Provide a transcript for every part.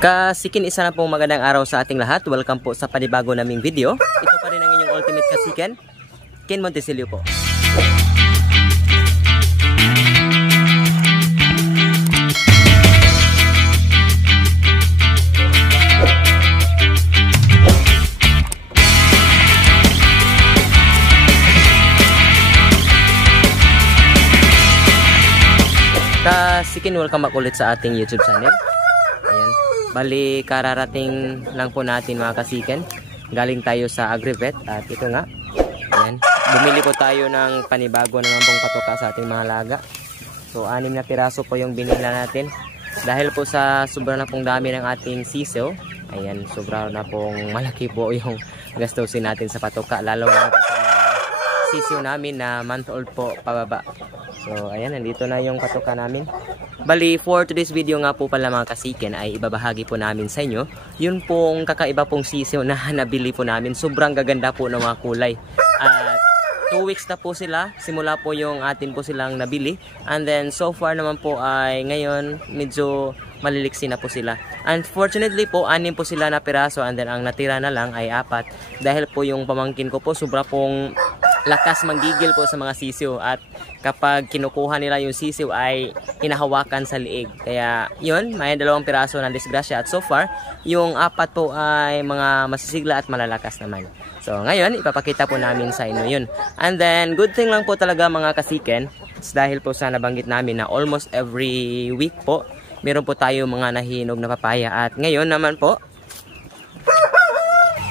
Kasikin, isa na pong magandang araw sa ating lahat. Welcome po sa panibago naming video. Ito pa rin ang inyong ultimate kasikin, Ken Montesilio po. Kasikin, welcome back ulit sa ating YouTube channel. Ayan. Bali, kararating lang po natin mga kasiken. Galing tayo sa Agrivet at ito nga. Ayan. Bumili po tayo ng panibago naman pong patuka sa ating mga laga. So, 6 na piraso po yung binila natin. Dahil po sa sobra na pong dami ng ating sisiw. Ayan, sobra na pong malaki po yung gastusin natin sa patuka. Lalo na po sa sisiw namin na month old po pababa. So, ayan, nandito na yung patuka namin. Bali, for today's video nga po pala mga kasiken ay ibabahagi po namin sa inyo yun pong kakaiba pong sisiw na nabili po namin. Sobrang gaganda po ng mga kulay. At 2 weeks na po sila. Simula po yung atin po silang nabili. And then, so far naman po ay ngayon medyo maliliksi na po sila. Unfortunately po, 6 po sila na piraso. And then, ang natira na lang ay 4. Dahil po yung pamangkin ko po, sobra pong lakas manggigil po sa mga sisiw, at kapag kinukuha nila yung sisiw ay hinahawakan sa liig. Kaya yun, may 2 piraso ng disgrasya, at so far yung 4 po ay mga masisigla at malalakas naman. So ngayon ipapakita po namin sa inyo yun. And then good thing lang po talaga mga kasiken, dahil po sa nabanggit namin na almost every week po meron po tayo mga nahinog na papaya. At ngayon naman po,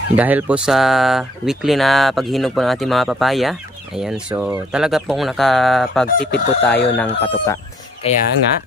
dahil po sa weekly na paghinog po ng ating mga papaya, ayan, so talaga pong nakapagtipid po tayo ng patuka. Kaya nga,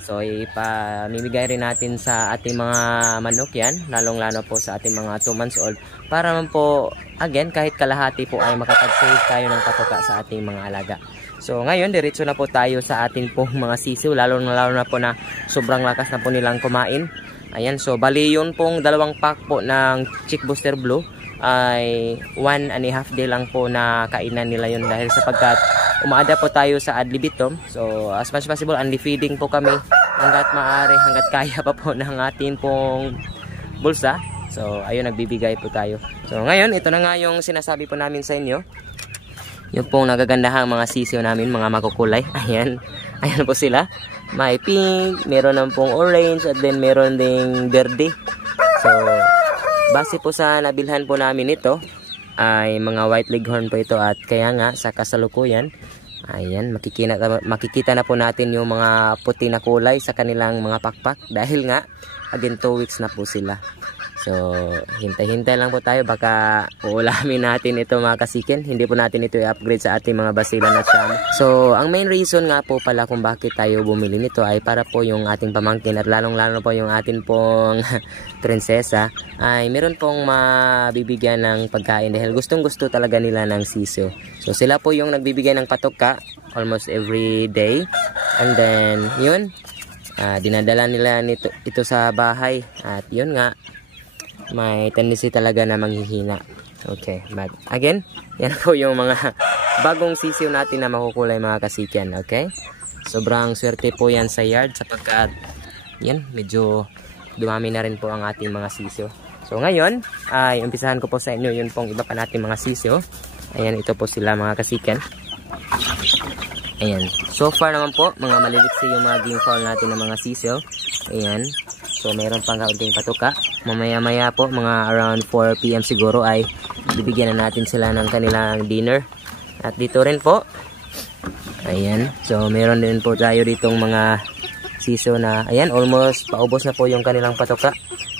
so ipamimigay rin natin sa ating mga manok yan, lalong-lalo po sa ating mga 2 months old, para man po, again, kahit kalahati po ay makapag-save tayo ng patuka sa ating mga alaga. So ngayon, diretso na po tayo sa ating pong mga sisiw, lalo na po na sobrang lakas na po nilang kumain. Ayan, so bali yun pong 2 pack po ng Chick Booster Blue ay 1.5 day lang po na kainan nila yun, dahil sapagkat umaada po tayo sa ad libitum. So as much as possible, unli feeding po kami hanggat maaari, hanggat kaya pa po ng ating pong bulsa. So ayun, nagbibigay po tayo. So ngayon, ito na nga yung sinasabi po namin sa inyo, yung pong nagagandahang mga sisiw namin, mga makukulay. Ayan, ayan po sila. May pink, meron ng pong orange, at then meron ding verde. So, base po sa nabilhan po namin ito, ay mga white leghorn po ito, at kaya nga sa kasalukuyan, ayan, makikita na po natin yung mga puti na kulay sa kanilang mga pakpak, dahil nga, again, 2 weeks na po sila. So, hintay-hintay lang po tayo, baka uulamin natin ito mga kasiken. Hindi po natin ito i-upgrade sa ating mga basilan at siyam. So, ang main reason nga po pala kung bakit tayo bumili nito ay para po yung ating pamangkin, at lalong-lalo po yung ating pong prinsesa ay meron pong mabibigyan ng pagkain, dahil gustong-gusto talaga nila ng sisiw. So, sila po yung nagbibigay ng patuka almost every day. And then, yun, dinadala nila ito sa bahay. At yun nga, may tendency talaga na manghihina. Okay, but again, yan po yung mga bagong sisiw natin na makukulay mga kasiken. Okay, sobrang swerte po yan sa yard, sapagkat yan, medyo dumami na rin po ang ating mga sisiw. So ngayon ay umpisahan ko po sa inyo yun pong iba pa natin mga sisiw. Ayan, ito po sila mga kasiken. Ayan, so far naman po mga maliliksi yung mga game fowl natin ng mga sisiw. Ayan, so mayroon pang kaunting patuka. Mamaya-maya po, mga around 4 PM siguro, ay bibigyan na natin sila ng kanilang dinner. At dito rin po, ayan, so meron din po tayo ditong mga sisiw na, ayan, almost paubos na po yung kanilang patuka.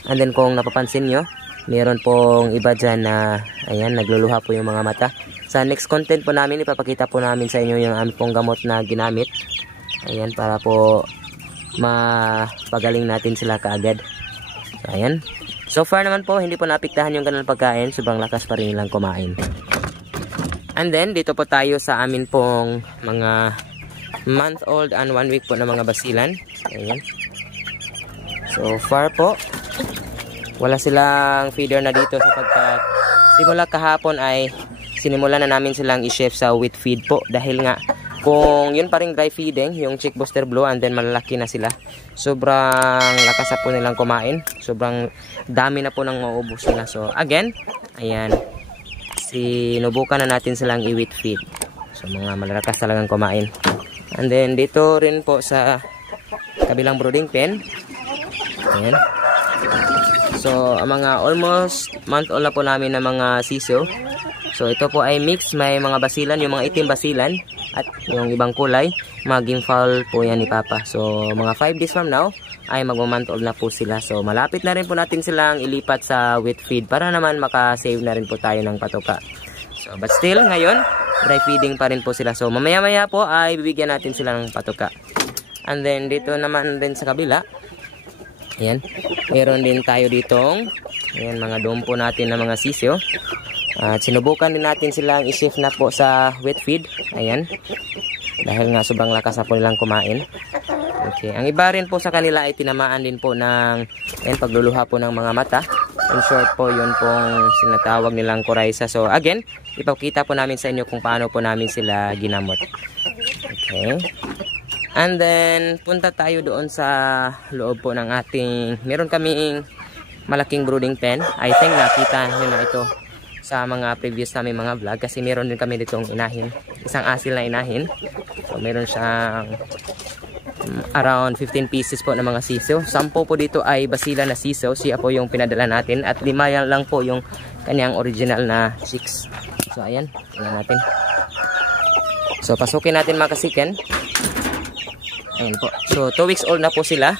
And then kung napapansin nyo, meron pong iba dyan na, ayan, nagluluha po yung mga mata. Sa next content po namin, ipapakita po namin sa inyo yung aming pong gamot na ginamit. Ayan, para po mapagaling natin sila kaagad. So, ayan. So far naman po, hindi po naapektahan yung kanilang pagkain. Sobrang lakas pa rin nilang kumain. And then, dito po tayo sa amin pong mga month old and 1 week po na mga basilan. Ayan. So far po, wala silang feeder na dito, sapagkat simula kahapon ay sinimulan na namin silang i-chef sa wheat feed po, dahil nga Kung yun pa rin dry feeding, yung Chick Booster Blue, and then malalaki na sila. Sobrang lakas na po nilang kumain. Sobrang dami na po nang maubos nila. So again, ayan, sinubukan na natin silang i-wheat feed. So mga malalakas talagang kumain. And then dito rin po sa kabilang brooding pen, ayan. So mga almost month old na po namin na mga sisiyo. So ito po ay mix, may mga basilan, yung mga itim basilan at yung ibang kulay, maging foul po yan ni Papa. So mga 5 days from now ay magma-month old na po sila. So malapit na rin po natin silang ilipat sa wheat feed para naman makasave na rin po tayo ng patuka. So but still ngayon dry feeding pa rin po sila. So mamaya maya po ay bibigyan natin sila ng patuka. And then dito naman din sa kabila, ayan, meron din tayo ditong, ayan, mga dompo natin na mga sisyo. At sinubukan din natin silang i-shift na po sa wet feed. Ayan, dahil nga sobrang lakas na po nilang kumain. Okay, ang iba rin po sa kanila ay tinamaan din po ng, ayan, pagluluha po ng mga mata. In short po, yun pong sinatawag nilang coryza. So again, ipakita po namin sa inyo kung paano po namin sila ginamot. Okay, and then punta tayo doon sa loob po ng ating, meron kaming malaking brooding pen. I think nakita nyo na ito sa mga previous namin mga vlog, kasi meron din kami ditong inahin, isang asil na inahin. So meron siyang around 15 pieces po ng mga siso. 10 po dito ay basila na siso, siya po yung pinadala natin, at 5 yan lang po yung kanyang original na chicks. So ayan, tingnan natin. So pasukin natin mga kasiken. Ayan po. So 2 weeks old na po sila.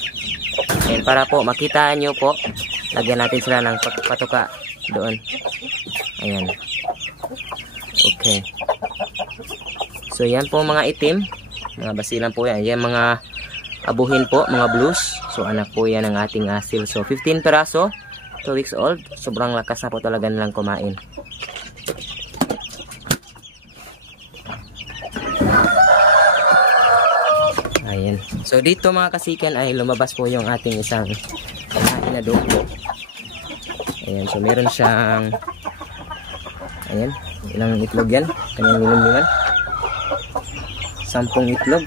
Ayan, para po makita nyo po, lagyan natin sila ng patuka doon. Ayan. Okay. So yan po mga itim, mga basilan po yan. Yan mga abuhin po, mga blues. So anak po yan ng ating asil. So 15 peraso, 2 weeks old. Sobrang lakas na po talaga nilang kumain. Ayan. So dito mga kasikan ay lumabas po yung ating isang kanain na dogo. Ayan. So meron siyang, ayan, ilang itlog yan, kanyang linimliman, 10 itlog.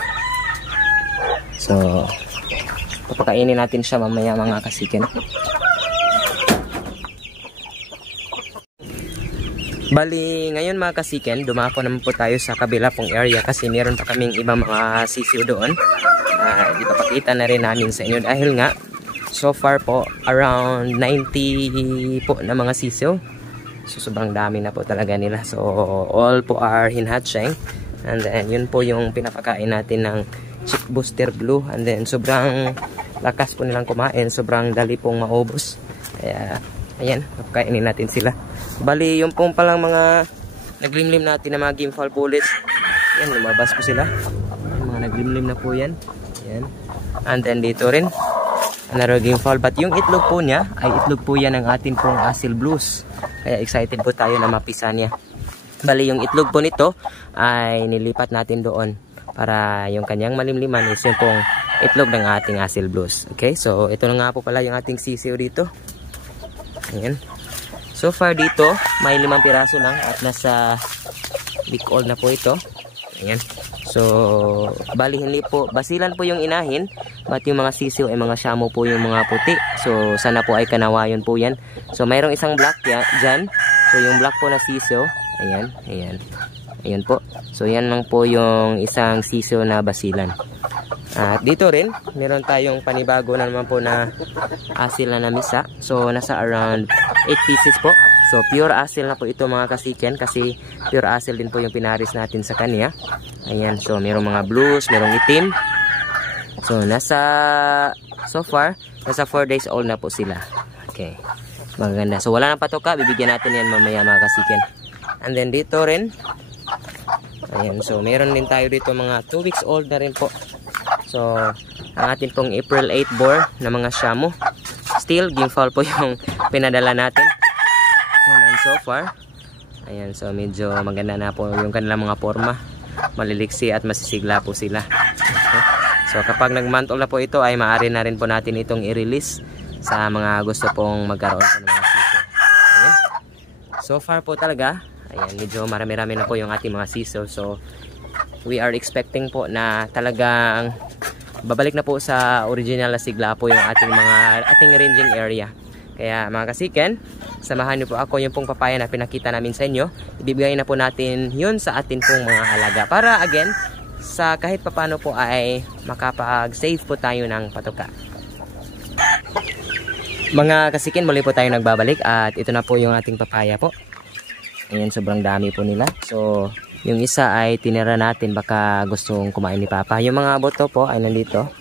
So papakainin natin siya mamaya mga kasikan. Bali ngayon mga kasiken, dumako naman po tayo sa kabila pong area, kasi meron pa kaming ibang mga sisiyo doon. Ipapakita na rin namin sa inyo, dahil nga so far po around 90 po na mga sisiyo. So sobrang dami na po talaga nila. So all po are hinhatching. And then yun po yung pinapakain natin ng Chick Booster Blue. And then sobrang lakas po nilang kumain, sobrang dali pong maubos. Kaya ayan, papakainin natin sila. Bali yung pong palang mga naglimlim natin na mga game foul bullets, yan, lumabas po sila. Yung mga naglimlim na po yan. Ayan. And then dito rin another game foul, but yung itlog po niya ay itlog po yan ng atin pong asil blues. Kaya excited po tayo na mapisa niya. Bali yung itlog po nito ay nilipat natin doon para yung kanyang malimliman is yung pong itlog ng ating asil blues. Okay, so ito na nga po pala yung ating sisiyo dito. Ayan. So far dito may 5 piraso lang at nasa week old na po ito. Ayan. So bali hindi po basilan po yung inahin, but yung mga sisiyo ay mga shamo po yung mga puti. So sana po ay kanawayon po yan. So mayroong isang black dyan. So yung black po na sisiyo, ayan, ayan, ayan po. So yan lang po yung isang sisiyo na basilan. At dito rin meron tayong panibago na naman po na asil na namisa. So nasa around 8 pieces po. So pure asil na po ito mga kasiken, kasi pure asil din po yung pinaris natin sa kanya. Ayan, so merong mga blues, merong itim. So so far nasa 4 days old na po sila. Okay, maganda. So wala nang patuka, bibigyan natin yan mamaya mga kasiken. And then dito rin, ayan, so meron din tayo dito mga 2 weeks old na rin po. So ang atin pong April 8 bore na mga shamo, still game foul po yung pinadala natin. Ayan, and so far, ayan, so medyo maganda na po yung kanilang mga forma, maliliksi at masisigla po sila. Okay. So kapag nag-month old na po ito ay maaari na rin po natin itong i-release sa mga gusto pong magkaroon sa mga siso. Ayan. So far po talaga, ayan, medyo marami-rami na po yung ating mga siso. So we are expecting po na talagang babalik na po sa original na sigla po yung ating ranging area. Kaya mga kasiken, samahan niyo po ako yung pong papaya na pinakita namin sa inyo. Ibibigay na po natin yun sa atin pong mga alaga para again sa kahit papano po ay makapag-save po tayo ng patuka. Mga kasiken, muli po tayo nagbabalik at ito na po yung ating papaya po. Ayan, sobrang dami po nila. So yung isa ay tinira natin, baka gustong kumain ni Papa. Yung mga boto po ay nandito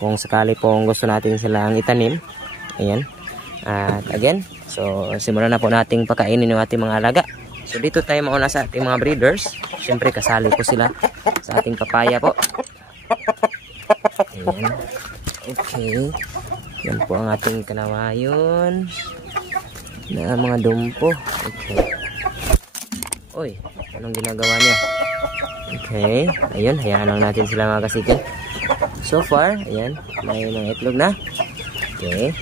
kung sakali pong gusto natin silang itanim. Ayan. At again, so simulan na po nating pakainin yung ating mga alaga. So dito tayo mauna sa ating mga breeders. Siyempre kasali po sila sa ating papaya po. Ayan. Okay. Yan po ang ating kanawayon na mga dumpo. Okay. Oy, anong ginagawa niya? Okay. Ayun, hayaan lang natin sila mga kasiken. So far, ayan, may mga itlog na. Okay.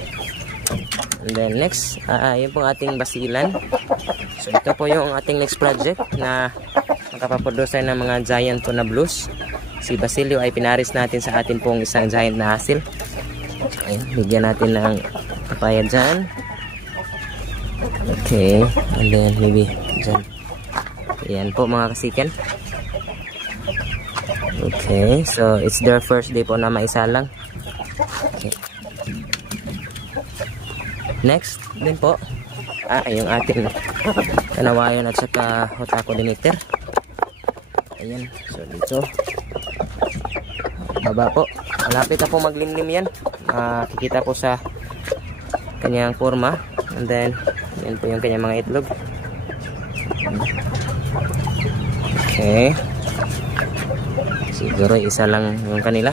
And then next, yun pong ating basilan. So ito po yung ating next project na makapaproduce ng mga giant po na blues. Si Basilio ay pinaris natin sa atin pong isang giant na hasil. Ayan, bigyan natin ng papaya dyan. Okay, and then maybe dyan. Ayan po mga kasiken. Okay, so it's their first day po na maisa lang. Okay. Next din po yung ating kanawayon at saka hotako limiter. Ayan, so dito baba po, malapit na po maglimlim yan. Kikita po sa kanyang forma. And then yan po yung kanyang mga itlog. Okay, siguro isa lang yung kanila.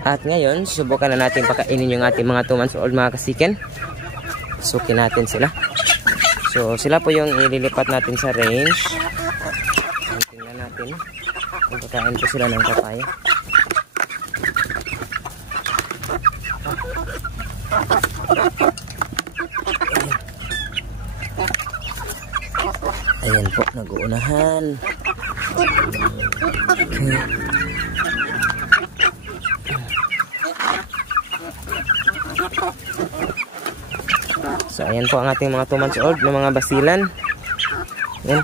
At ngayon, subukan na natin pakainin yung ating mga 2 months old mga kasiken. Sukin natin sila. So, sila po yung ililipat natin sa range. Tingnan natin kung pakain po sila ng papaya. Ayan po, nag-uunahan. Okay. So ayan po ang ating mga 2 months old na mga basilan. Ayan.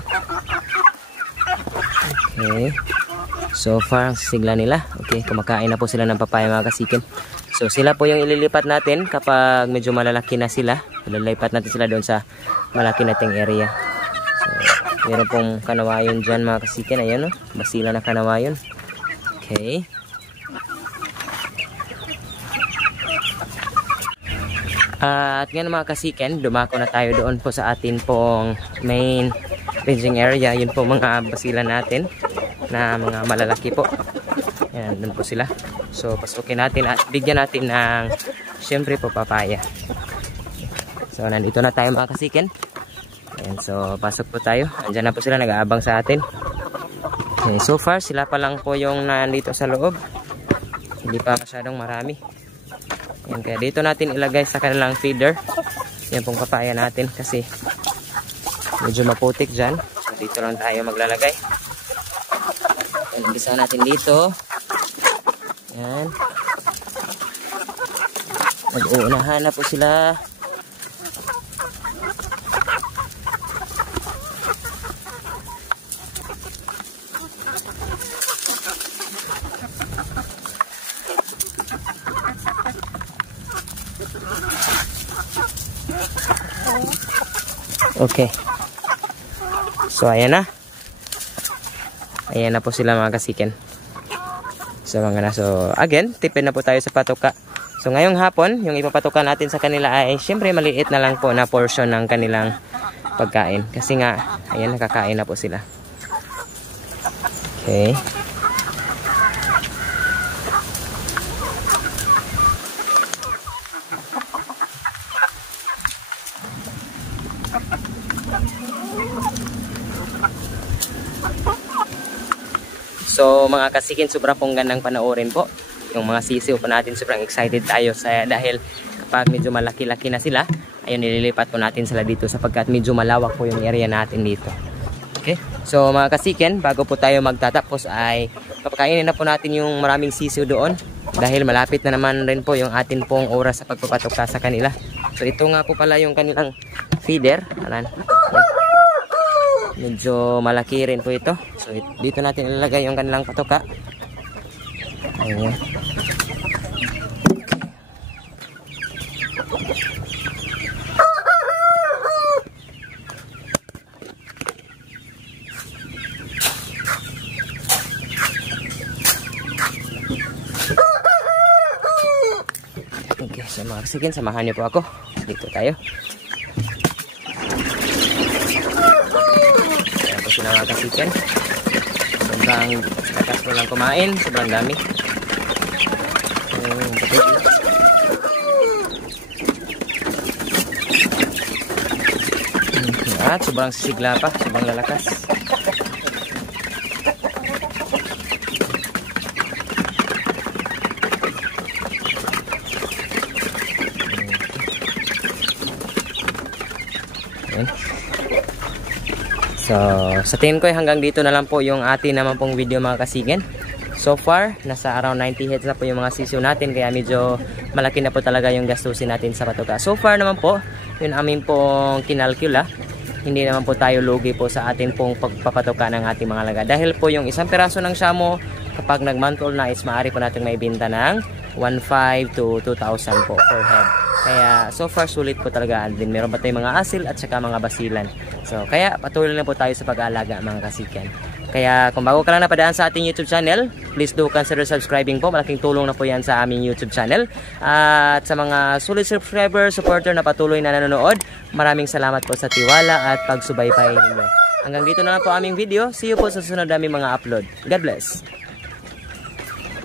Okay. So far sigla nila. Okay, kumakain na po sila ng papaya mga kasiken. So sila po yung ililipat natin kapag medyo malalaki na sila. Ililipat natin sila doon sa malaki nating area. So meron pong kanawayon dyan mga kasiken. Ayan o, basila na kanawayon. Okay. At ngayon mga kasiken, dumako na tayo doon po sa atin pong main ranging area. Yun po mga basilan natin na mga malalaki po. Ayan, doon po sila. So pasukin natin at bigyan natin ng syempre po papaya. So nandito na tayo mga kasiken. Ayan, so pasok po tayo. Andyan na po sila, nag-aabang sa atin. Okay, so far sila pa lang po yung nandito sa loob. Hindi pa masyadong marami. Yan, kaya dito natin ilagay sa kanilang feeder. Yan pong papaya natin kasi medyo maputik dyan. So dito lang tayo maglalagay. Yan, umpisa natin dito. Yan. Mag-uunahan na po sila. Okay. So ayan na. Ayan na po sila mga kasiken. So mga na. So again, tipid na po tayo sa patuka. So ngayong hapon, yung ipapatuka natin sa kanila ay syempre maliit na lang po na portion ng kanilang pagkain. Kasi nga, ayan, nakakain na po sila. Okay. So mga kasikin, sobrang pong gandang panoorin po. Yung mga sisiw po natin, sobrang excited tayo dahil kapag medyo malaki-laki na sila, ayun, nililipat po natin sila dito sapagkat medyo malawak po yung area natin dito. Okay, So mga kasiken, bago po tayo magtatapos ay papakainin na po natin yung maraming sisiw doon. Dahil malapit na naman rin po yung atin pong oras sa pagpapatuka sa kanila. So ito nga po pala yung kanilang feeder. Ayan. Medyo malaki rin po ito. So dito natin ilalagay yung kanilang patuka. Ayan. Okay, so mga kasiken, samahan niyo po ako. Dito tayo. Ayan po sila mga kasiken. Sobrang lakas po lang kumain. Sobrang dami. At sobrang sisigla pa. Sobrang lalakas. So, sa tingin ko hanggang dito na lang po yung atin naman pong video mga kasigen. So far, nasa around 90 heads na po yung mga sisiw natin, kaya medyo malaki na po talaga yung gastusin natin sa patuka. So far naman po, yun amin pong kinalkula. Hindi naman po tayo lugi po sa atin pong pagpapatuka ng ating mga laga. Dahil po yung isang piraso ng shamo, kapag nag-month-old na is maaari po natin maibenta ng 1,500 to 2,000 po per head. Kaya so far sulit po talaga din. Meron pa tayong mga asil at saka mga basilan. So kaya patuloy na po tayo sa pag-aalaga mga kasiken. Kaya kung bago ka lang napadaan sa ating YouTube channel, please do consider subscribing po. Malaking tulong na po yan sa aming YouTube channel. At sa mga solid subscriber, supporter na patuloy na nanonood, maraming salamat po sa tiwala at pagsubaybay ninyo. Hanggang dito na lang po aming video. See you po sa susunod naming mga upload. God bless!